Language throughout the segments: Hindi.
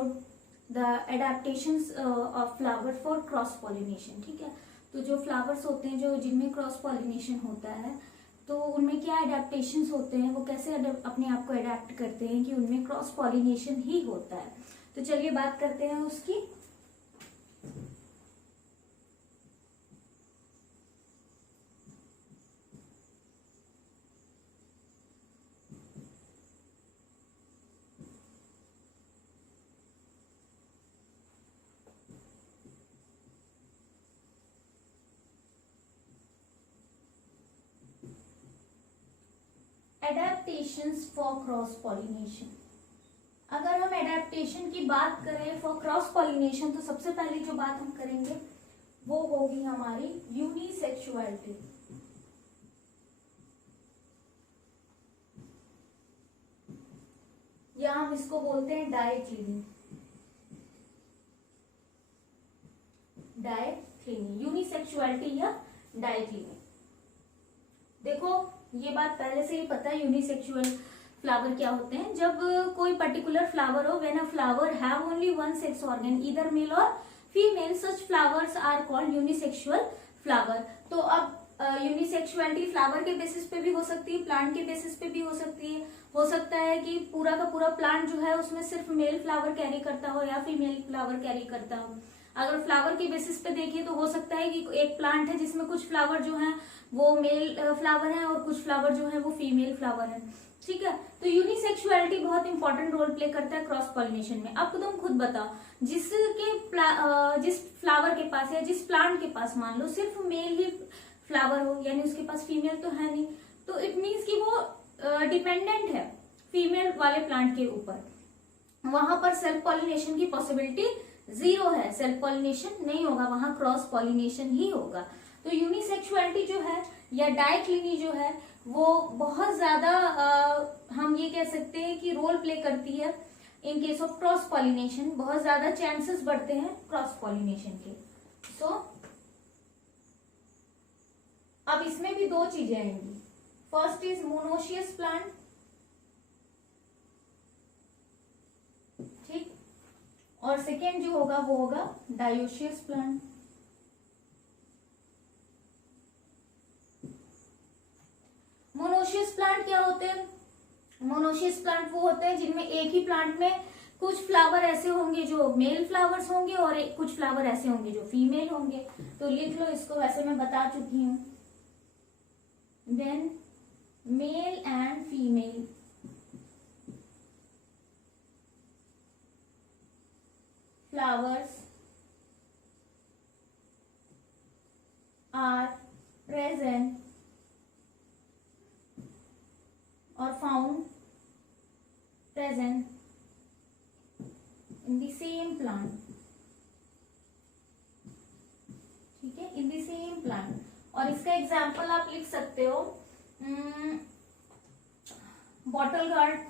About the adaptations of flower for cross pollination. ठीक है, तो जो फ्लावर्स होते हैं जो जिनमें क्रॉस पॉलिनेशन होता है, तो उनमें क्या एडेप्टेशंस होते हैं, वो कैसे अपने आप को एडेप्ट करते हैं कि उनमें क्रॉस पॉलिनेशन ही होता है। तो चलिए बात करते हैं उसकी। Adaptations for cross pollination. अगर हम एडेप्टेशन की बात करें फॉर क्रॉस पॉलिनेशन, तो सबसे पहले जो बात हम करेंगे वो होगी हमारी यूनिसेक्सुअलिटी। या हम इसको बोलते हैं डाइक्लिनी। डाइक्लिनी, यूनिसेक्सुअलिटी या डाइक्लिनी। देखो ये बात पहले से ही पता है यूनिसेक्सुअल फ्लावर क्या होते हैं। जब कोई पर्टिकुलर फ्लावर हो, when a flower have only one sex organ either male और female, such flowers are called unisexual flower. तो अब यूनिसेक्सुअलिटी फ्लावर के बेसिस पे भी हो सकती है, प्लांट के बेसिस पे भी हो सकती है। हो सकता है कि पूरा का पूरा प्लांट जो है उसमें सिर्फ मेल फ्लावर कैरी करता हो या फीमेल फ्लावर कैरी करता हो। अगर फ्लावर के बेसिस पे देखिए तो हो सकता है कि एक प्लांट है जिसमें कुछ फ्लावर जो है वो मेल फ्लावर है और कुछ फ्लावर जो है वो फीमेल फ्लावर है। ठीक है, तो यूनिसेक्सुअलिटी बहुत इंपॉर्टेंट रोल प्ले करता है क्रॉस पॉलिनेशन में। अब तुम खुद बताओ, जिस फ्लावर के पास या जिस प्लांट के पास मान लो सिर्फ मेल ही फ्लावर हो, यानी उसके पास फीमेल तो है नहीं, तो इट मीन्स कि वो डिपेंडेंट है फीमेल वाले प्लांट के ऊपर। वहां पर सेल्फ पॉलिनेशन की पॉसिबिलिटी जीरो है, सेल्फ पॉलिनेशन नहीं होगा, वहां क्रॉस पॉलिनेशन ही होगा। तो यूनिसेक्सुअलिटी जो है या डाइक्लिनी जो है वो बहुत ज्यादा हम ये कह सकते हैं कि रोल प्ले करती है in case of cross pollination. बहुत ज्यादा चांसेस बढ़ते हैं क्रॉस पॉलिनेशन के। सो अब इसमें भी दो चीजें आएंगी। फर्स्ट इज मोनोशियस प्लांट, ठीक, और सेकेंड जो होगा वो होगा डायोशियस प्लांट। मोनोशियस प्लांट क्या होते हैं? मोनोशियस प्लांट वो होते हैं जिनमें एक ही प्लांट में कुछ फ्लावर ऐसे होंगे जो मेल फ्लावर्स होंगे और कुछ फ्लावर ऐसे होंगे जो फीमेल होंगे। तो लिख लो इसको, वैसे मैं बता चुकी हूं। Then male and female flowers are present or found present in the same plant। ठीक है, in the same plant। और इसका एग्जाम्पल आप लिख सकते हो बॉटल गार्ड,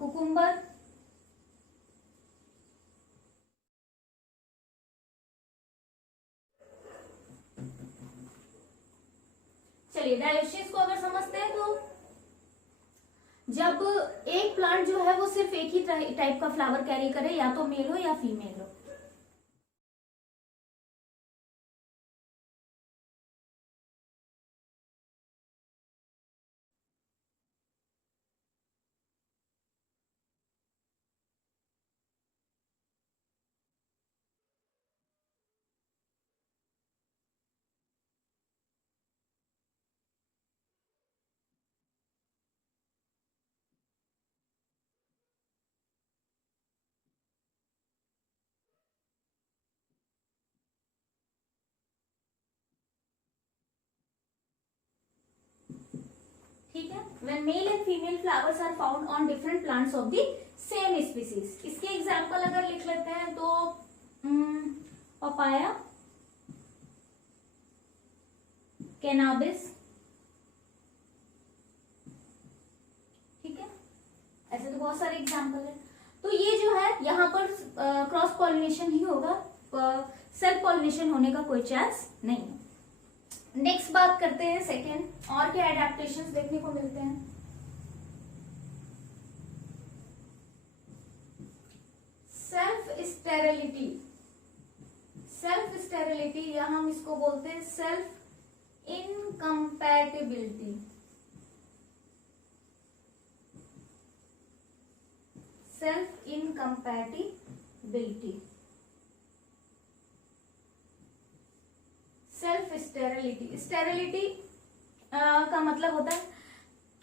कुकुम्बर, चलिए डायोशियस को अगर समझते हैं तो जब एक प्लांट जो है वो सिर्फ एक ही टाइप का फ्लावर कैरी करे, या तो मेल हो या फीमेल हो। ठीक है, when male and female flowers are found on different plants of the same species। इसके एग्जाम्पल अगर लिख लेते हैं तो पपाया, कैनाबिस, ठीक है, ऐसे तो बहुत सारे एग्जाम्पल है। तो ये जो है यहाँ पर क्रॉस पॉलिनेशन ही होगा, सेल्फ पॉलिनेशन होने का कोई चांस नहीं है। नेक्स्ट बात करते हैं सेकेंड, और क्या एडेप्टेशंस देखने को मिलते हैं। सेल्फ स्टेरिलिटी, सेल्फ स्टेरिलिटी या हम इसको बोलते हैं self incompatibility. Self incompatibility, self sterility. Sterility का मतलब होता है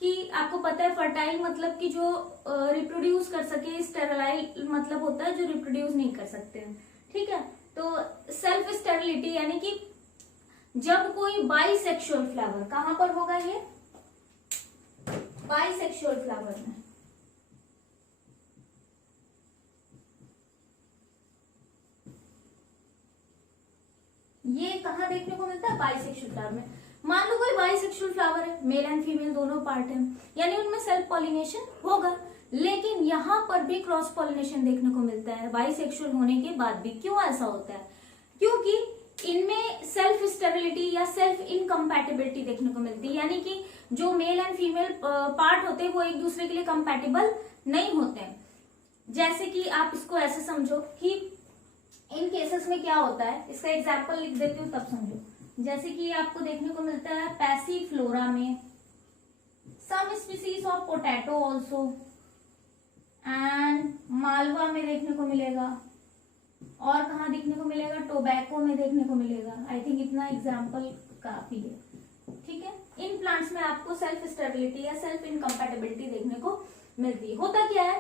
कि आपको पता है फर्टाइल मतलब कि जो रिप्रोड्यूस कर सके, स्टेरिलाइल मतलब होता है जो रिप्रोड्यूस नहीं कर सकते हैं, ठीक है। तो सेल्फ स्टेरिलिटी यानी कि जब कोई बाइसेक्सुअल फ्लावर, कहां पर होगा ये, बाइसेक्सुअल फ्लावर में, ये कहां देखने को मिलता है, बाइसेक्सुअल फ्लावर में। मान लो कोई बाइसेक्सुअल फ्लावर है, मेल एंड फीमेल दोनों पार्ट है, यानी उनमें सेल्फ पॉलिनेशन होगा, लेकिन यहां पर भी क्रॉस पॉलिनेशन देखने को मिलता है बाइसेक्सुअल होने के बाद भी। क्यों ऐसा होता है, क्योंकि इनमें सेल्फ स्टेबिलिटी या सेल्फ इनकम्पैटिबिलिटी देखने को मिलती है, यानी कि जो मेल एंड फीमेल पार्ट होते हैं वो एक दूसरे के लिए कंपैटिबल नहीं होते हैं। जैसे कि आप इसको ऐसे समझो कि इन केसेस में क्या होता है, इसका एग्जाम्पल लिख देती हूँ तब समझो। जैसे कि आपको देखने को मिलता है पैसिफ्लोरा में, some species of potato also, and malva में देखने को मिलेगा, और कहाँ देखने को मिलेगा, टोबैको में देखने को मिलेगा। आई थिंक इतना एग्जाम्पल काफी है, ठीक है। इन प्लांट्स में आपको सेल्फ स्टेबिलिटी या सेल्फ इनकम्पैटिबिलिटी देखने को मिलती है। होता क्या है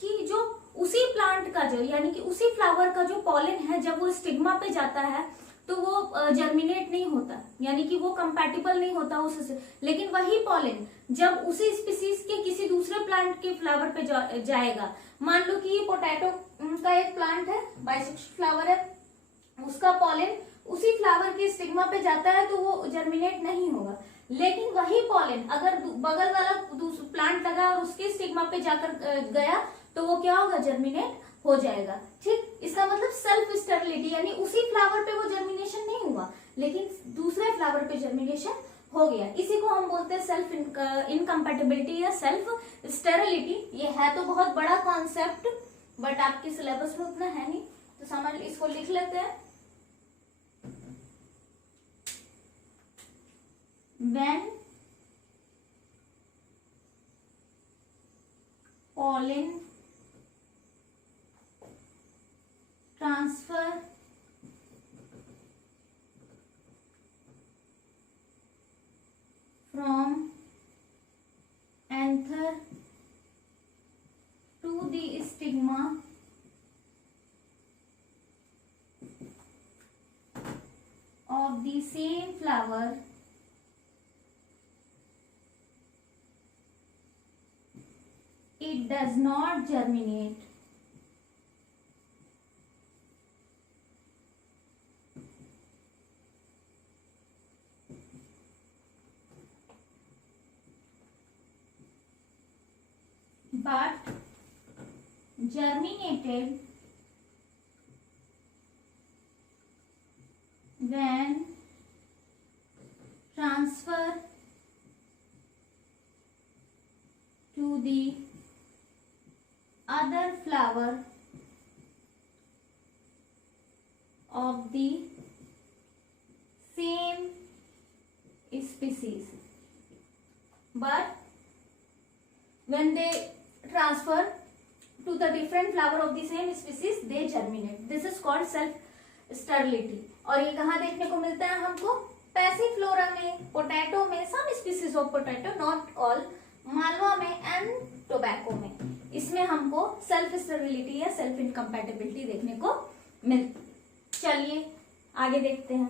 कि जो उसी प्लांट का जो, यानी कि उसी फ्लावर का जो पॉलन है, जब वो स्टिग्मा पे जाता है तो वो जर्मिनेट नहीं होता, यानी कि वो कंपैटिबल नहीं होता उससे। लेकिन वही पॉलन जब उसी स्पीसीज के किसी दूसरे प्लांट के फ्लावर पे जाएगा, मान लो कि ये पोटैटो का एक प्लांट है, बाइसेक्सुअल फ्लावर है, उसका पॉलन उसी फ्लावर के स्टिग्मा पे जाता है तो वो जर्मिनेट नहीं होगा। लेकिन वही पॉलन अगर बगल वाला प्लांट लगा और उसके स्टिग्मा पे जाकर गया तो वो क्या होगा, जर्मिनेट हो जाएगा, ठीक। इसका मतलब सेल्फ स्टेबिलिटी, यानी उसी फ्लावर पे वो जर्मिनेशन नहीं हुआ लेकिन दूसरे फ्लावर पे जर्मिनेशन हो गया। इसी को हम बोलते हैं सेल्फ इनकम्पैटिबिलिटी या सेल्फ स्टेरिलिटी। ये है तो बहुत बड़ा कॉन्सेप्ट, बट आपके सिलेबस में उतना है नहीं, तो समझ इसको लिख लेते हैं। When pollen transfer from anther to the stigma of the same flower, it does not germinate, but germinated when transfer to the other flower of the same species, but when they transfer to the different flower of the same species they germinate. This is called self sterility। और ये कहाँ देखने को मिलता है हमको, पैसिफ्लोरा में, पोटैटो में, some species of potato, not all, malva में एंड टोबैको में। इसमें हमको सेल्फ स्टेरिलिटी या सेल्फ इनकम्पैटिबिलिटी देखने को मिलती। चलिए आगे देखते हैं।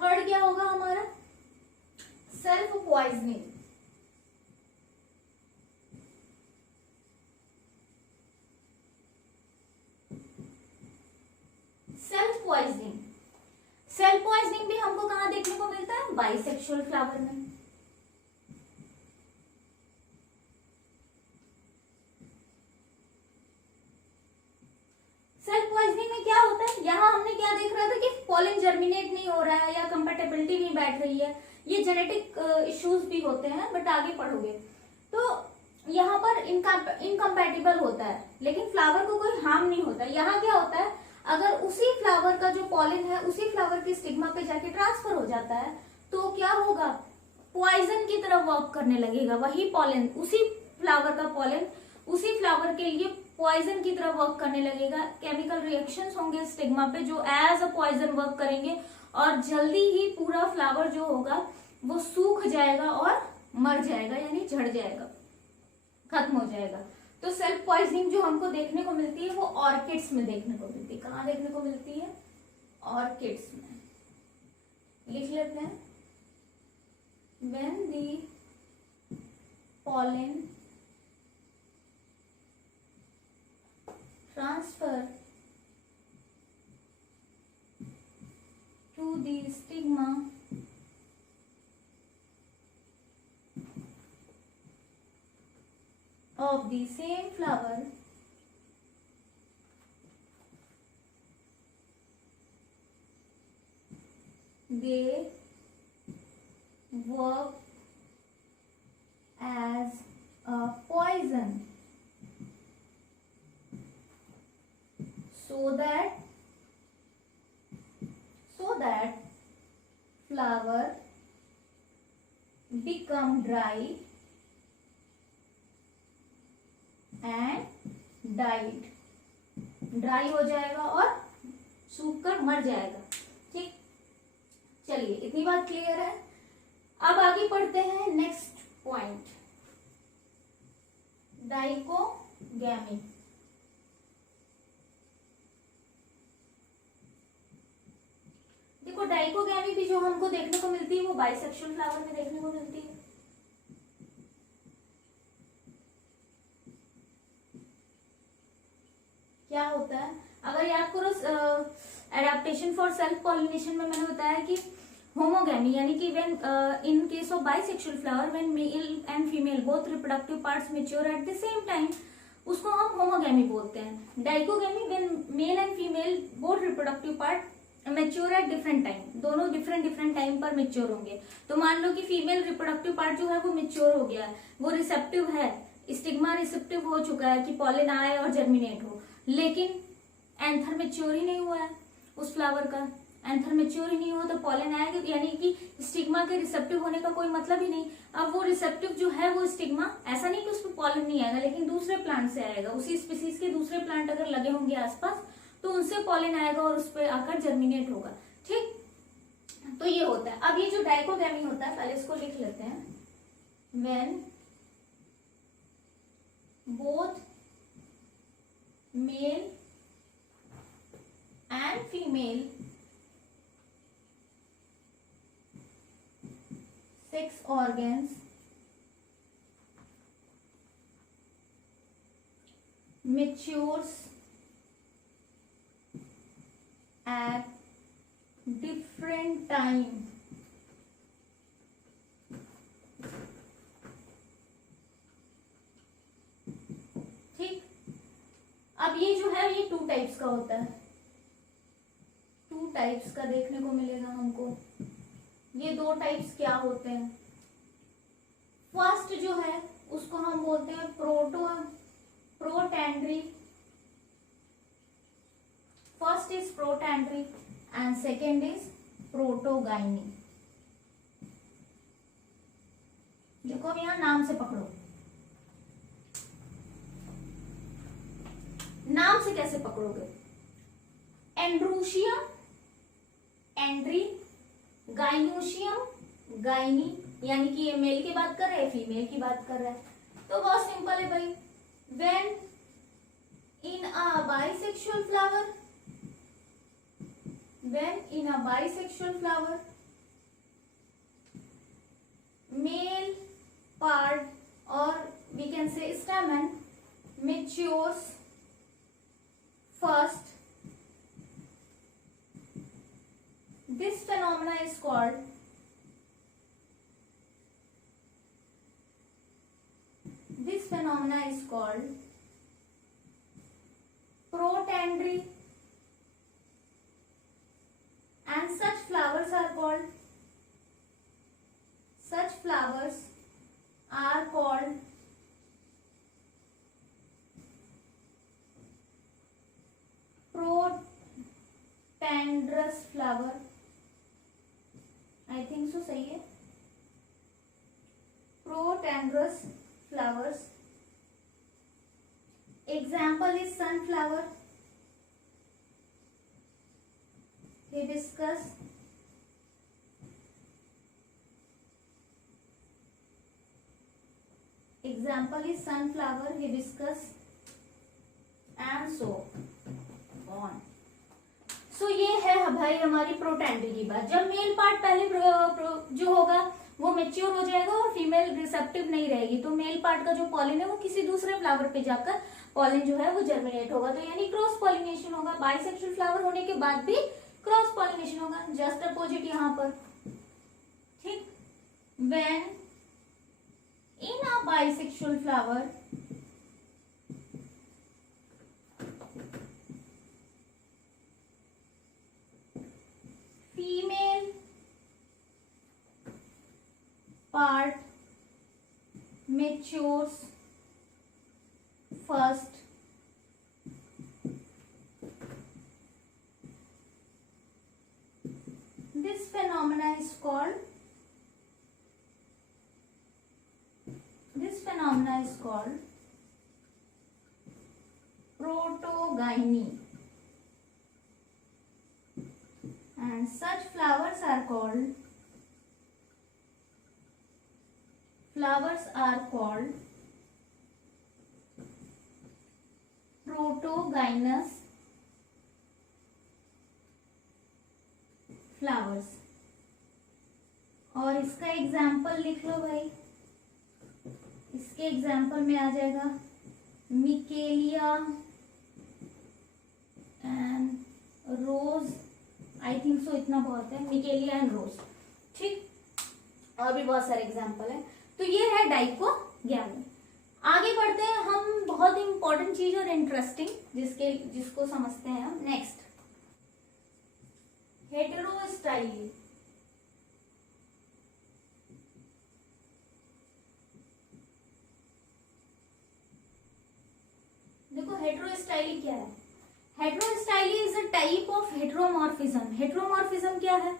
थर्ड क्या होगा हमारा, self poisoning. Self poisoning, self poisoning भी हमको कहाँ देखने को मिलता है, बाइसेक्सुअल फ्लावर में। पॉलन जर्मिनेट नहीं हो रहा है या कंपेटेबिलिटी नहीं बैठ रही है, ये जेनेटिक इश्यूज भी होते हैं, बट आगे पढ़ोगे। तो यहाँ पर इनकम्पैटिबल होता है, लेकिन फ्लावर को कोई हार्म नहीं होता। यहाँ क्या होता है, अगर उसी फ्लावर का जो पॉलन है उसी फ्लावर की स्टिग्मा पे जाके ट्रांसफर हो जाता है, तो क्या होगा, पॉइजन की तरह वर्क करने लगेगा। वही पॉलन, उसी फ्लावर का पॉलन उसी फ्लावर के लिए पॉइजन की तरह वर्क करने लगेगा। केमिकल रिएक्शंस होंगे स्टिग्मा पे जो एज अ पॉइजन वर्क करेंगे, और जल्दी ही पूरा फ्लावर जो होगा वो सूख जाएगा और मर जाएगा, यानी झड़ जाएगा, खत्म हो जाएगा। तो सेल्फ पॉइजनिंग जो हमको देखने को मिलती है वो ऑर्किड्स में देखने को मिलती है। कहाँ देखने को मिलती है? ऑर्किड्स में। लिख लेते हैं, when the pollen transfer to the stigma of the same flower, they work as a poison, so that flower become dry and died, dry हो जाएगा और सूख कर मर जाएगा। ठीक, चलिए इतनी बात क्लियर है। अब आगे पढ़ते हैं नेक्स्ट पॉइंट, डाइकोगैमी। देखो डाइकोगैमी भी जो हमको देखने को मिलती है वो बाइसेक्सुअल फ्लावर में देखने को मिलती है। क्या होता है, अगर याद करो एडेप्टेशन फॉर सेल्फ पॉलिनेशन में मैंने बताया कि होमोगैमी, यानी कि when in case of bisexual flower when mail and female both reproductive parts mature at the same time, उसको हम होमोगैमी बोलते हैं। Dichogamy when mail and female both reproductive part mature at different time, दोनों डिफरेंट टाइम पर मैच्योर होंगे। तो मान लो कि फीमेल रिप्रोडक्टिव पार्ट जो है वो मैच्योर हो गया है, वो रिसेप्टिव है, स्टिग्मा रिसेप्टिव हो चुका है कि पॉलन आए और जर्मिनेट हो, लेकिन एंथर मैच्योर ही नहीं हुआ है उस फ्लावर का। एंथर मैच्योर ही नहीं हुआ तो पॉलन आएगा, यानी कि स्टिग्मा के रिसेप्टिव होने का कोई मतलब ही नहीं। अब वो रिसेप्टिव जो है वो स्टिग्मा, ऐसा नहीं कि उसमें पॉलन नहीं आएगा, लेकिन दूसरे प्लांट से आएगा, उसी स्पीसीज के दूसरे प्लांट अगर लगे होंगे आसपास तो उनसे पॉलन आएगा और उस पर आकर जर्मिनेट होगा। ठीक, तो ये होता है। अब ये जो डाइकोगैमी होता है, पहले इसको लिख लेते हैं, when both male and female sex organs matures at different time, ठीक। अब ये जो है ये 2 टाइप्स का होता है, 2 टाइप्स का देखने को मिलेगा हमको। ये 2 टाइप्स क्या होते हैं? फर्स्ट जो है उसको हम बोलते हैं protandry, first is protandry and second is protogyny. देखो अब यहां नाम से पकड़ो, नाम से कैसे पकड़ोगे? एंड्रूशियम, एंड्री, गाइनोशियम, गाइनी, यानी कि ये मेल की बात कर रहे हैं, फीमेल की बात कर रहा है। तो बहुत सिंपल है भाई, when in a bisexual flower, when in a bisexual flower male part और we can say stamen matures first, this phenomena is called protandry flowers are called protandrous flower. I think so, सही है. Protandrous flowers. Example is sunflower, hibiscus, and so on. सो ये है भाई हमारी प्रोटैंडी की बात. जब मेल पार्ट पहले जो होगा वो मेच्योर हो जाएगा और फीमेल रिसेप्टिव नहीं रहेगी, तो मेल पार्ट का जो पॉलिन है वो किसी दूसरे फ्लावर पे जाकर पॉलिन जो है वो जर्मिनेट होगा, तो यानी क्रॉस पॉलिनेशन होगा. बाइसेक्सुअल फ्लावर होने के बाद भी क्रॉस पॉलिनेशन होगा. जस्ट अपोजिट यहाँ पर. ठीक. When in a bisexual flower female part matures first, this phenomena is called protogyny, and such flowers are called protogynous flowers. और इसका एग्जाम्पल लिख लो भाई. इसके एग्जाम्पल में आ जाएगा मिकेलिया एंड रोज. आई थिंक सो इतना बहुत है. मिकेलिया एंड रोज. ठीक. और भी बहुत सारे एग्जाम्पल है. तो ये है डाइकोग्यामी. आगे बढ़ते हैं हम. बहुत इंपॉर्टेंट चीज और इंटरेस्टिंग जिसको समझते हैं हम. Next, heterostyly. देखो हेटेरोस्टाइली क्या है. Heterostyly is a type of heteromorphism. Heteromorphism क्या है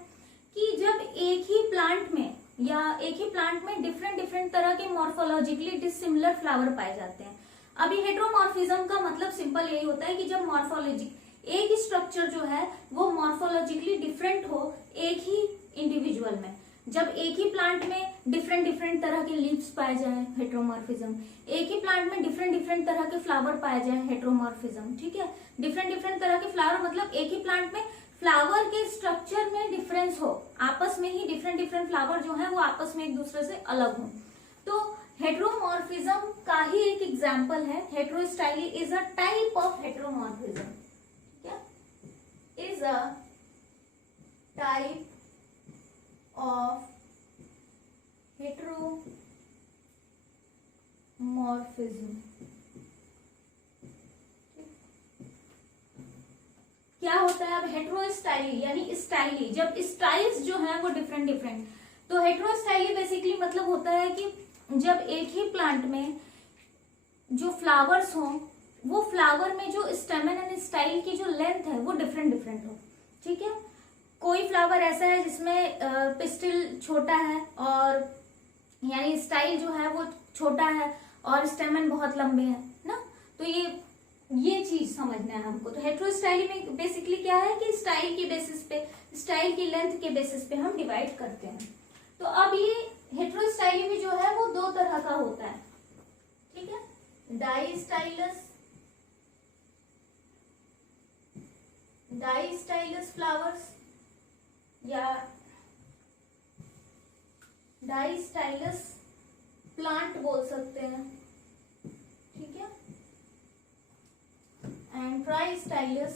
कि जब एक ही प्लांट में डिफरेंट तरह के मॉर्फोलॉजिकली डिसिमिलर फ्लावर पाए जाते हैं. अभी हेटेरोमॉर्फिज्म का मतलब सिंपल यही होता है कि जब एक ही स्ट्रक्चर जो है वो मॉर्फोलॉजिकली डिफरेंट हो एक ही इंडिविजुअल में. जब एक ही प्लांट में डिफरेंट तरह के लीव्स पाए जाए, हेटेरोमॉर्फिज्म. एक ही प्लांट में डिफरेंट तरह के फ्लावर पाए जाए, हेटेरोमॉर्फिज्म. ठीक है. डिफरेंट तरह के फ्लावर मतलब एक ही प्लांट में फ्लावर के स्ट्रक्चर में डिफरेंस हो, आपस में ही डिफरेंट फ्लावर जो है वो आपस में एक दूसरे से अलग हो. तो हेटेरोमॉर्फिज्म का ही एक एग्जाम्पल है. Heterostyly is a type of heteromorphism. क्या is a type of heteromorphism. क्या होता है अब हेटेरोस्टाइली यानी स्टाइली. जब स्टाइल्स जो है वो डिफरेंट. तो हेटेरोस्टाइली बेसिकली मतलब होता है कि जब एक ही प्लांट में जो फ्लावर्स हो वो फ्लावर में जो स्टेमन एंड स्टाइल की जो लेंथ है वो डिफरेंट हो. ठीक है. कोई फ्लावर ऐसा है जिसमें पिस्टिल छोटा है और यानी स्टाइल जो है वो छोटा है और स्टेमन बहुत लंबे हैं ना. तो ये चीज समझना है हमको. तो हेटेरोस्टाइली में बेसिकली क्या है कि स्टाइल की बेसिस पे, स्टाइल की लेंथ के बेसिस पे हम डिवाइड करते हैं. तो अब ये हेटेरोस्टाइली में जो है वो दो तरह का होता है. ठीक है. डाइस्टाइलस फ्लावर्स या डाइस्टाइलस प्लांट बोल सकते हैं. ठीक है. एंड ट्राइस्टाइलस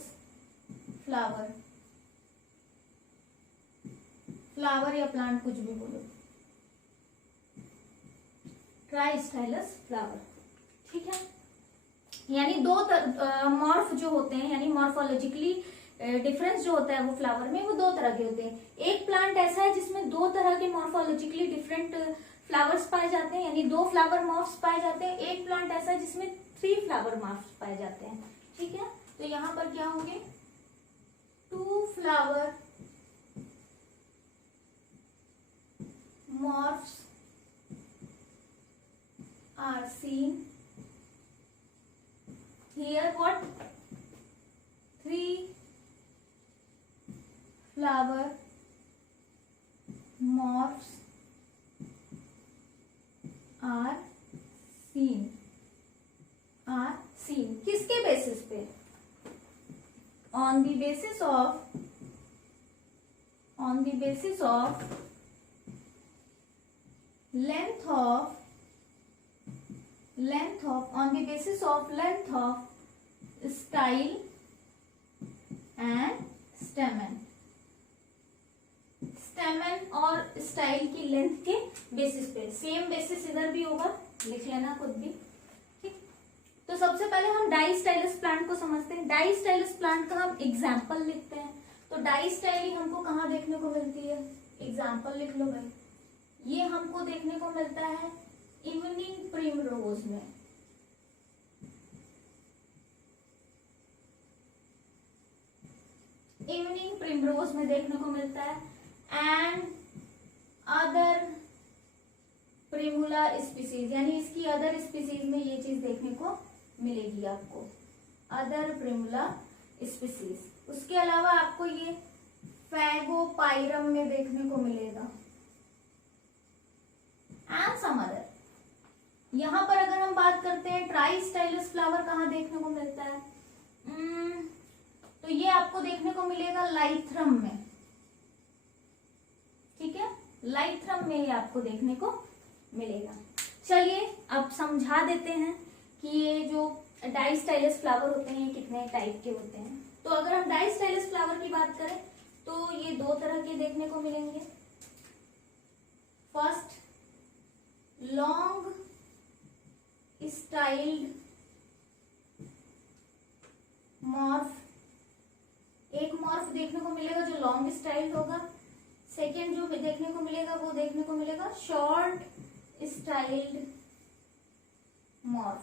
फ्लावर या प्लांट कुछ भी बोलो. ट्राइस्टाइलस फ्लावर. ठीक है. यानी दो मॉर्फ जो होते हैं यानी मॉर्फोलॉजिकली डिफरेंस जो होता है वो फ्लावर में वो दो तरह के होते हैं। एक प्लांट ऐसा है जिसमें दो तरह के मॉर्फोलॉजिकली डिफरेंट फ्लावर्स पाए जाते हैं, यानी दो फ्लावर मॉर्फ्स पाए जाते हैं। एक प्लांट ऐसा है जिसमें 3 फ्लावर मॉर्फ्स पाए जाते हैं। ठीक है, तो यहाँ पर क्या होंगे, 2 flower morphs are seen here. What? 3 flower morphs are seen. किसके बेसिस पे? On the basis of length of style and stamen और स्टाइल की लेंथ के बेसिस पे। सेम बेसिस इधर भी होगा, लिख लेना खुद भी। ठीक, तो सबसे पहले हम डाइस्टाइलस प्लांट को समझते हैं। डाइस्टाइलस प्लांट का हम एग्जाम्पल लिखते हैं। तो डाइस्टाइली हमको कहाँ देखने को मिलती है? एग्जाम्पल लिख लो भाई। ये हमको देखने को मिलता है इवनिंग प्रिमरोज में। इवनिंग प्रिमरोज में देखने को मिलता है, एंड अदर प्रिमुला स्पीसीज, यानी इसकी अदर स्पीसीज में ये चीज देखने को मिलेगी आपको, अदर प्रिमुला स्पीसीज। उसके अलावा आपको ये फैगोपाइरम में देखने को मिलेगा, एंड सम अदर। यहां पर अगर हम बात करते हैं ट्राइस्टाइलस फ्लावर कहाँ देखने को मिलता है, तो ये आपको देखने को मिलेगा लाइथ्रम में। ठीक है, लाइथ्रम में ये आपको देखने को मिलेगा। चलिए अब समझा देते हैं कि ये जो डाइस्टाइलस फ्लावर होते हैं ये कितने टाइप के होते हैं। तो अगर हम डाइस्टाइलस फ्लावर की बात करें तो ये 2 तरह के देखने को मिलेंगे। First, long styled morph. एक मॉर्फ देखने को मिलेगा जो लॉन्ग स्टाइल्ड होगा। सेकेंड जो देखने को मिलेगा वो देखने को मिलेगा short styled morph.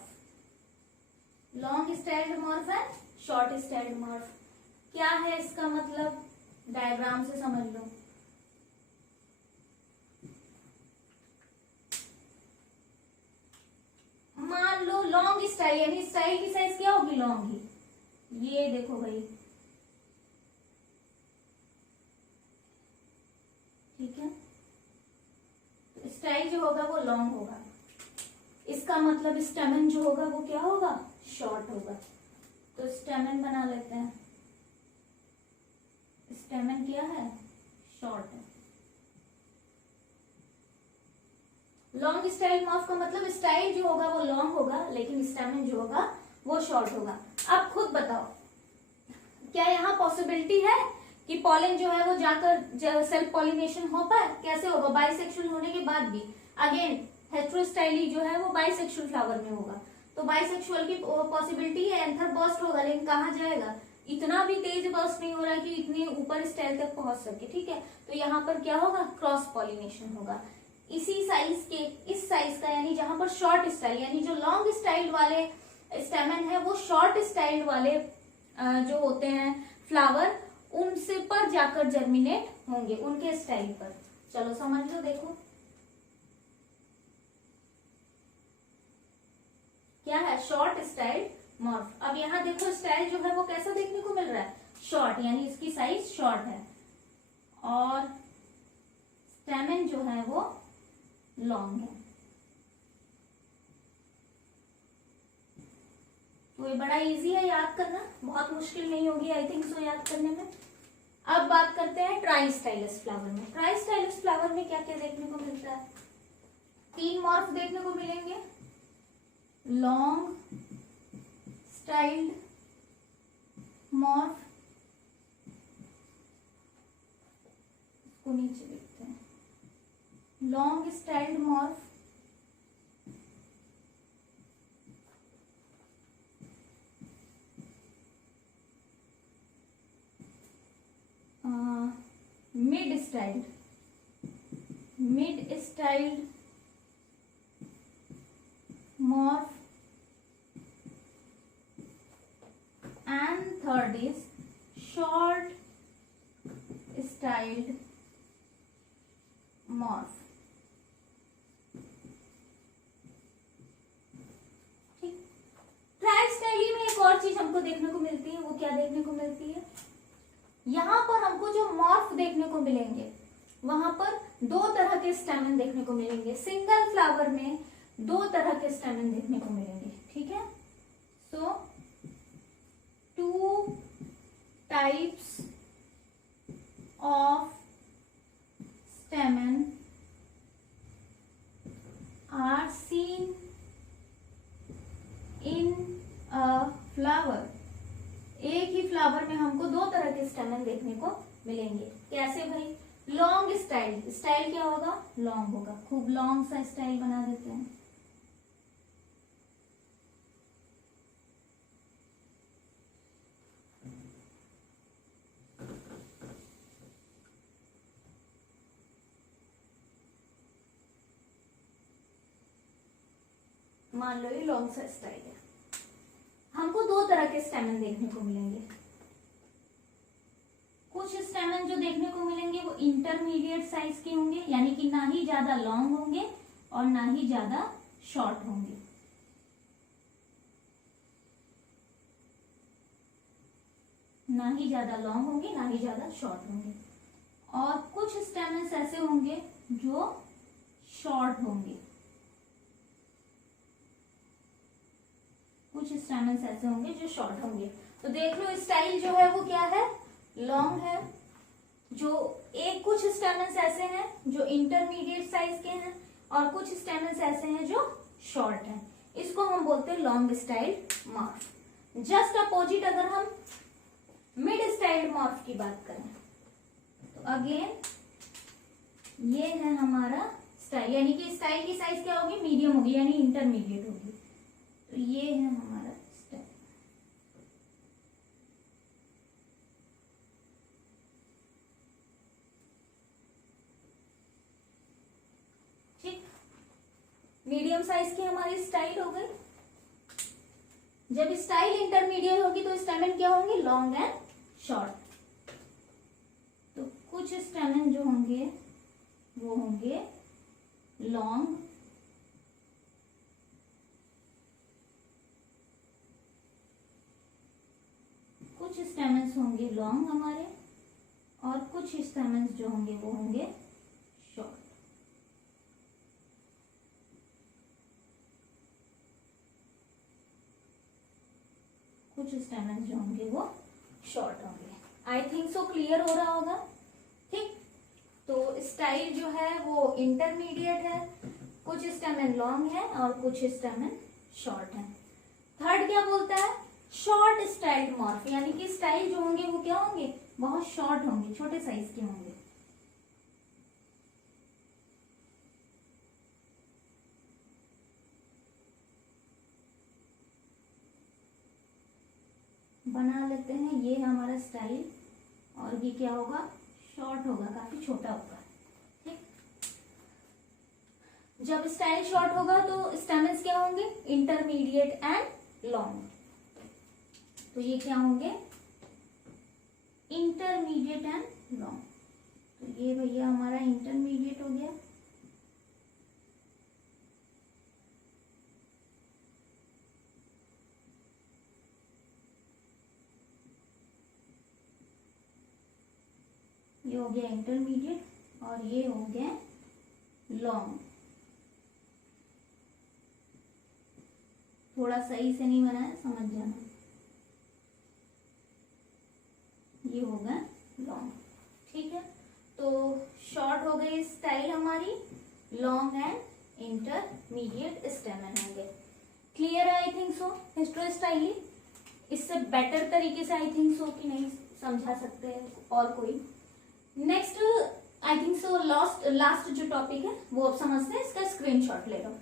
Long styled morph है, शॉर्ट स्टाइल्ड मॉर्फ। क्या है इसका मतलब? डायग्राम से समझ लो। मान लो लॉन्ग स्टाइल, यानी स्टाइल की साइज क्या होगी? लॉन्ग ही। ये देखो भाई, ठीक है, तो स्टाइल जो होगा वो लॉन्ग होगा। इसका मतलब स्टेमन जो होगा वो क्या होगा? शॉर्ट होगा। तो स्टेमन बना लेते हैं। स्टेमन क्या है? शॉर्ट है। लॉन्ग स्टाइल मॉर्फ का मतलब स्टाइल जो होगा वो लॉन्ग होगा, लेकिन स्टेमन जो होगा वो शॉर्ट होगा। अब खुद बताओ, क्या यहाँ पॉसिबिलिटी है कि पॉलन जो है वो जाकर सेल्फ पॉलिनेशन हो पाए? कैसे होगा? बाइसेक्सुअल होने के बाद भी। अगेन हेटेरोस्टाइली जो है वो बाइसेक्सुअल फ्लावर में होगा, तो बाइसेक्सुअल की पॉसिबिलिटी है, एंथर बर्स्ट होगा, लेकिन कहाँ जाएगा? इतना भी तेज बर्स्ट नहीं हो रहा है कि इतनी ऊपर स्टाइल तक पहुंच सके। ठीक है, तो यहाँ पर क्या होगा? क्रॉस पॉलिनेशन होगा। इसी साइज के, इस साइज का, यानी जहां पर शॉर्ट स्टाइल, यानी जो लॉन्ग स्टाइल वाले स्टेमन है वो शॉर्ट स्टाइल वाले जो होते हैं फ्लावर, उनसे पर जाकर जर्मिनेट होंगे, उनके स्टाइल पर। चलो समझ लो, देखो क्या है? Short style morph. अब यहाँ देखो स्टाइल जो है वो कैसा देखने को मिल रहा है? शॉर्ट, यानी इसकी साइज शॉर्ट है, और स्टेमन जो है वो लॉन्ग है। तो ये बड़ा इजी है याद करना, बहुत मुश्किल नहीं होगी आई थिंक सो याद करने में। अब बात करते हैं ट्राइस्टाइलस फ्लावर में। ट्राइस्टाइलस फ्लावर में क्या क्या देखने को मिलता है? 3 मॉर्फ देखने को मिलेंगे। लॉन्ग स्टाइल्ड मॉर्फ, इसको नीचे लिखते हैं, long styled morph, mid styled morph, and third is short styled morph. ठीक, ट्राई स्टाइली में एक और चीज हमको देखने को मिलती है, वो क्या देखने को मिलती है, यहाँ पर हमको जो मॉर्फ देखने को मिलेंगे वहां पर दो तरह के स्टेमन देखने को मिलेंगे। सिंगल फ्लावर में दो तरह के स्टेमन देखने को मिलेंगे, ठीक है। So 2 types of stamen are seen in a flower. एक ही फ्लावर में हमको दो तरह के स्टेमन देखने को मिलेंगे। कैसे भाई? लॉन्ग स्टाइल, स्टाइल क्या होगा? लॉन्ग होगा। खूब लॉन्ग सा स्टाइल बना देते हैं। मान लो ये लॉन्ग सा स्टाइल है। हमको दो तरह के स्टेमन देखने को मिलेंगे। कुछ स्टेमन जो देखने को मिलेंगे वो इंटरमीडिएट साइज के होंगे, यानी कि ना ही ज्यादा लॉन्ग होंगे और ना ही ज्यादा शॉर्ट होंगे। ना ही ज्यादा लॉन्ग होंगे, ना ही ज्यादा शॉर्ट होंगे। और कुछ स्टेमन्स ऐसे होंगे जो शॉर्ट होंगे। कुछ स्टेमन्स ऐसे होंगे जो शॉर्ट होंगे। तो देख लो स्टाइल जो है वो क्या है? लॉन्ग है। जो एक कुछ स्टेमन्स ऐसे हैं जो इंटरमीडिएट साइज के हैं और कुछ स्टेमन्स ऐसे हैं जो शॉर्ट हैं। इसको हम बोलते हैं long style morph. Just opposite अगर हम मिड स्टाइल मॉर्फ की बात करें तो अगेन ये है हमारा स्टाइल, यानी कि स्टाइल की साइज क्या होगी? मीडियम होगी, यानी इंटरमीडिएट होगी। तो ये है हमारा स्टाइल। ठीक, मीडियम साइज की हमारी स्टाइल हो गई। जब स्टाइल इंटरमीडिएट होगी तो स्टेमन क्या होंगे? Long and short. तो कुछ स्टेमन जो होंगे वो होंगे लॉन्ग कुछ स्टेमन्स होंगे लॉन्ग हमारे और कुछ स्टेमन्स जो होंगे वो होंगे शॉर्ट। कुछ स्टेमन्स जो होंगे वो शॉर्ट होंगे। आई थिंक सो क्लियर हो रहा होगा। ठीक, तो स्टाइल जो है वो इंटरमीडिएट है, कुछ स्टेमन लॉन्ग है और कुछ स्टेमन शॉर्ट है। थर्ड क्या बोलता है? शॉर्ट स्टाइल्ड मॉर्फ, यानी कि स्टाइल जो होंगे वो क्या होंगे? बहुत शॉर्ट होंगे, छोटे साइज के होंगे। बना लेते हैं, ये है हमारा स्टाइल और ये क्या होगा? शॉर्ट होगा, काफी छोटा होगा। ठीक, जब स्टाइल शॉर्ट होगा तो स्टेमन्स क्या होंगे? Intermediate and long. तो ये क्या होंगे? Intermediate and long. तो ये भैया हमारा इंटरमीडिएट हो गया। ये हो गया इंटरमीडिएट और ये हो गया लॉन्ग। थोड़ा सही से नहीं बनाया, समझ जाना। ये होगा लॉन्ग। ठीक है, तो शॉर्ट हो गई स्टाइल हमारी, लॉन्ग एंड इंटरमीडिएट स्टेमन होंगे। क्लियर है? I think so. Heterostyly इससे बेटर तरीके से आई थिंक सो कि नहीं समझा सकते हैं और कोई। Next I think so last जो टॉपिक है वो अब समझते हैं, इसका स्क्रीनशॉट ले लो।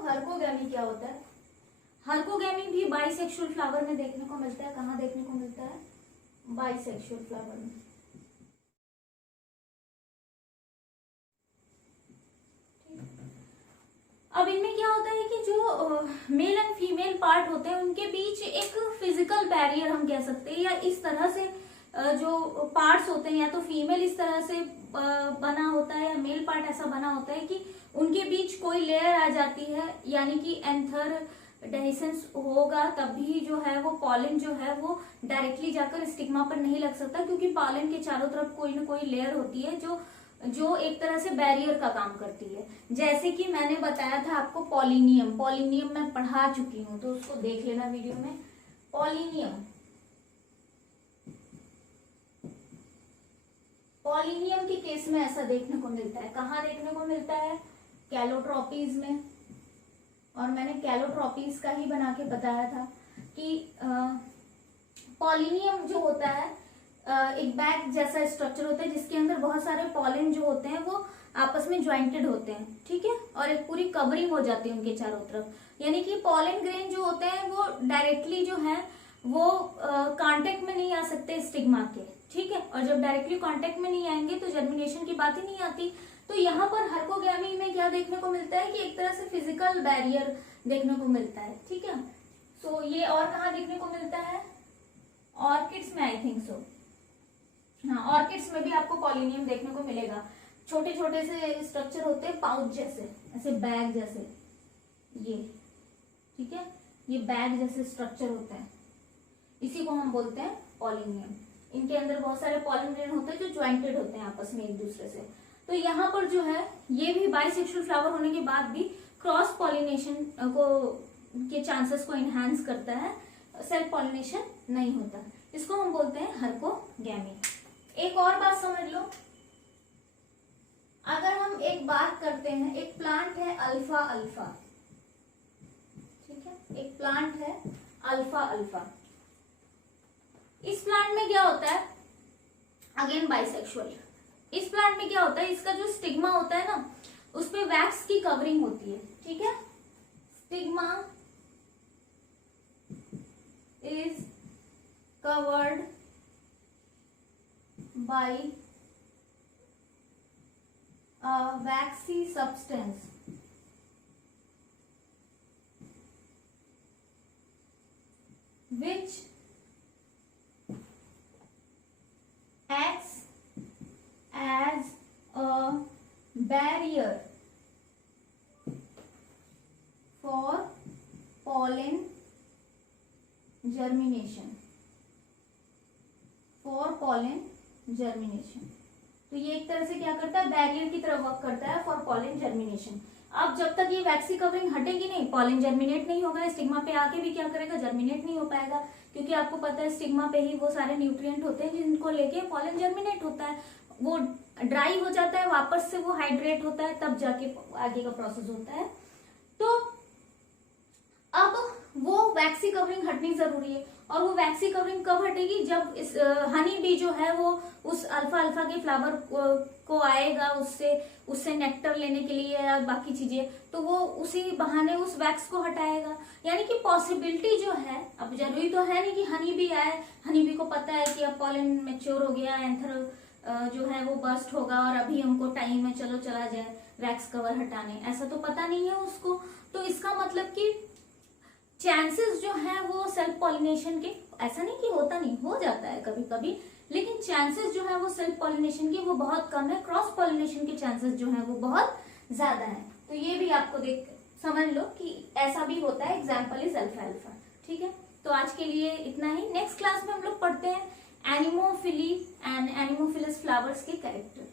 हर्कोगैमी क्या क्या होता है? हार्कोगैमी भी बाइसेक्सुअल फ्लावर में देखने को मिलता है। कहाँ देखने को मिलता है? बाइसेक्सुअल फ्लावर में। अब इनमें क्या होता है कि जो मेल एंड फीमेल पार्ट होते हैं उनके बीच एक फिजिकल बैरियर हम कह सकते हैं, या इस तरह से जो पार्ट्स होते हैं, या तो फीमेल इस तरह से बना होता है या मेल पार्ट ऐसा बना होता है कि उनके बीच कोई लेयर आ जाती है, यानी कि एंथर डेhiscence होगा तभी जो है वो पॉलन जो है वो डायरेक्टली जाकर स्टिग्मा पर नहीं लग सकता, क्योंकि पॉलन के चारों तरफ कोई ना कोई लेयर होती है जो एक तरह से बैरियर का काम करती है। जैसे कि मैंने बताया था आपको पॉलिनियम, पॉलिनियम मैं पढ़ा चुकी हूं, तो उसको देख लेना वीडियो में। पॉलिनियम के केस में ऐसा देखने को मिलता है। कहाँ देखने को मिलता है? कैलोट्रॉपीज में। और मैंने कैलोट्रॉपीज का ही बना के बताया था कि पॉलिनियम जो होता है एक बैग जैसा स्ट्रक्चर होता है जिसके अंदर बहुत सारे पॉलन जो होते हैं वो आपस में ज्वाइंटेड होते हैं, ठीक है, और एक पूरी कवरिंग हो जाती है उनके चारों तरफ, यानी कि पॉलन ग्रेन जो होते हैं वो डायरेक्टली जो है वो कांटेक्ट में नहीं आ सकते स्टिग्मा के, ठीक है, और जब डायरेक्टली कांटेक्ट में नहीं आएंगे तो जर्मिनेशन की बात ही नहीं आती। तो यहाँ पर हार्कोगैमी में क्या देखने को मिलता है कि एक तरह से फिजिकल बैरियर देखने को मिलता है, ठीक है। सो ये और कहाँ देखने को मिलता है? ऑर्किड्स में, आई थिंक सो। हाँ, ऑर्किड्स में भी आपको पॉलिनियम देखने को मिलेगा। छोटे छोटे से स्ट्रक्चर होते हैं, पाउच जैसे, ऐसे बैग जैसे, ये, ठीक है, ये बैग जैसे स्ट्रक्चर होते हैं, इसी को हम बोलते हैं पॉलिनियम। इनके अंदर बहुत सारे पॉलन ग्रेन होते हैं जो ज्वाइंटेड होते हैं आपस में एक दूसरे से। तो यहाँ पर जो है ये भी बाइसेक्सुअल फ्लावर होने के बाद भी क्रॉस पॉलिनेशन के चांसेस को इनहेंस करता है, सेल्फ पॉलिनेशन नहीं होता, इसको हम बोलते हैं हार्कोगैमी। एक और बात समझ लो, अगर हम एक बात करते हैं, एक प्लांट है अल्फा अल्फा, ठीक है, एक प्लांट है अल्फा अल्फा। इस प्लांट में क्या होता है? Again bisexual. इस प्लांट में क्या होता है? इसका जो स्टिग्मा होता है ना, उस पे वैक्स की कवरिंग होती है, ठीक है। Stigma is covered by a waxy substance which acts as a barrier for pollen germination, तो ये एक तरह से क्या करता है? बैरियर की तरह वर्क करता है फॉर पॉलन जर्मिनेशन। अब जब तक ये वैक्सी कवरिंग हटेगी नहीं, पॉलन जर्मिनेट नहीं होगा, स्टिग्मा पे आके भी क्या करेगा? जर्मिनेट नहीं हो पाएगा, क्योंकि आपको पता है स्टिग्मा पे ही वो सारे न्यूट्रिएंट होते हैं जिनको लेके पॉलन जर्मिनेट होता है। वो ड्राई हो जाता है, वापस से वो हाइड्रेट होता है, तब जाके आगे का प्रोसेस होता है। तो अब वो वैक्सी कवरिंग हटनी जरूरी है, और वो वैक्सी कवरिंग कब हटेगी? जब इस हनी बी जो है वो उस अल्फा अल्फा के फ्लावर को आएगा, उससे नेक्टर लेने के लिए या बाकी चीजें, तो वो उसी बहाने उस वैक्स को हटाएगा। यानी कि पॉसिबिलिटी जो है, अब जरूरी तो है नहीं कि हनी बी आए, हनी बी को पता है कि अब पॉलन मैच्योर हो गया, एंथर जो है वो बर्स्ट होगा और अभी हमको टाइम है, चलो चला जाए वैक्स कवर हटाने, ऐसा तो पता नहीं है उसको। तो इसका मतलब कि चांसेस जो है वो सेल्फ पॉलिनेशन के, ऐसा नहीं कि होता नहीं, हो जाता है कभी कभी, लेकिन चांसेस जो है वो सेल्फ पॉलिनेशन के वो बहुत कम है, क्रॉस पॉलिनेशन के चांसेस जो है वो बहुत ज्यादा है। तो ये भी आपको देख समझ लो कि ऐसा भी होता है, एग्जाम्पल इज अल्फा अल्फा, ठीक है। तो आज के लिए इतना ही। नेक्स्ट क्लास में हम लोग पढ़ते हैं एनिमोफिली एंड एनिमोफिलस फ्लावर्स के कैरेक्टर।